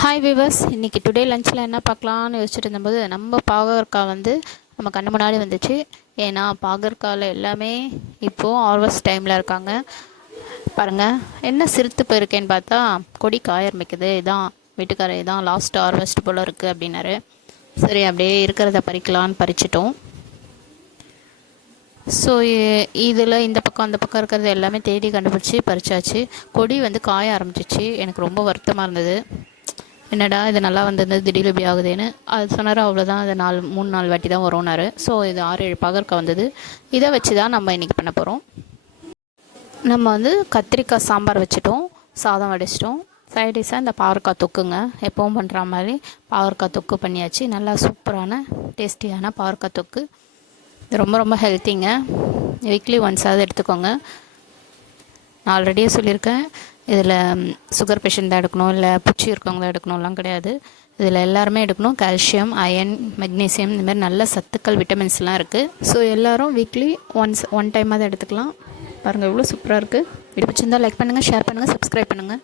Hi viewers, இன்றைக்கி today லஞ்சில் என்ன பார்க்கலான்னு யோசிச்சுட்டு இருந்தபோது நம்ம பாகற்காய் நம்ம கண்ணு முன்னாடி வந்துச்சு. ஏன்னா பாகற்காயில் எல்லாமே இப்போது ஹார்வெஸ்ட் டைமில் இருக்காங்க. பாருங்கள், என்ன சிறுத்து போயிருக்கேன்னு பார்த்தா கொடி காய ஆரம்பிக்குது. இதான் வீட்டுக்காரர், இதான் லாஸ்ட் ஹார்வெஸ்ட் போல் இருக்குது அப்படின்னாரு. சரி, அப்படியே இருக்கிறத பறிக்கலான்னு பறிச்சிட்டோம். ஸோ இதில் இந்த பக்கம் அந்த பக்கம் இருக்கிறது எல்லாமே தேடி கண்டுபிடிச்சி பறிச்சாச்சு. கொடி காய ஆரம்பிச்சிச்சு. எனக்கு ரொம்ப வருத்தமாக இருந்தது. என்னடா இது நல்லா வந்திருந்தது, திடீர்னு இப்படி ஆகுதுன்னு. அது சொன்னார். அவ்வளோதான், அது 3-4 வாட்டி தான் வரும்னாரு. ஸோ இது 6-7 பாகற்காய் வந்தது. இதை வச்சு தான் நம்ம இன்றைக்கி பண்ண போகிறோம். நம்ம கத்திரிக்காய் சாம்பார் வச்சுட்டோம், சாதம் வடிச்சிட்டோம். சைடிஷாக இந்த பாகற்காய் தொக்குங்க, எப்பவும் பண்ணுற மாதிரி பாகற்காய் தொக்கு பண்ணியாச்சு. நல்லா சூப்பரான டேஸ்டியான பாகற்காய் தொக்கு. இது ரொம்ப ரொம்ப ஹெல்த்திங்க. வீக்லி ஒன்ஸாவது எடுத்துக்கோங்க. நான் ஆல்ரெடியே சொல்லியிருக்கேன், இதில் சுகர் பேஷண்ட் தான் எடுக்கணும், இல்லை பூச்சி இருக்கவங்க தான் எடுக்கணும்லாம் கிடையாது. இதில் எல்லாருமே எடுக்கணும். கால்சியம், அயன், மெக்னீசியம், இந்தமாதிரி நல்ல சத்துக்கள், விட்டமின்ஸ்லாம் இருக்குது. ஸோ எல்லோரும் வீக்லி ஒன் டைமாக தான் எடுத்துக்கலாம். பாருங்கள், எவ்வளோ சூப்பராக இருக்குது. வீடியோ பிடிச்சிருந்தால் லைக் பண்ணுங்கள், ஷேர் பண்ணுங்கள், சப்ஸ்கிரைப் பண்ணுங்கள்.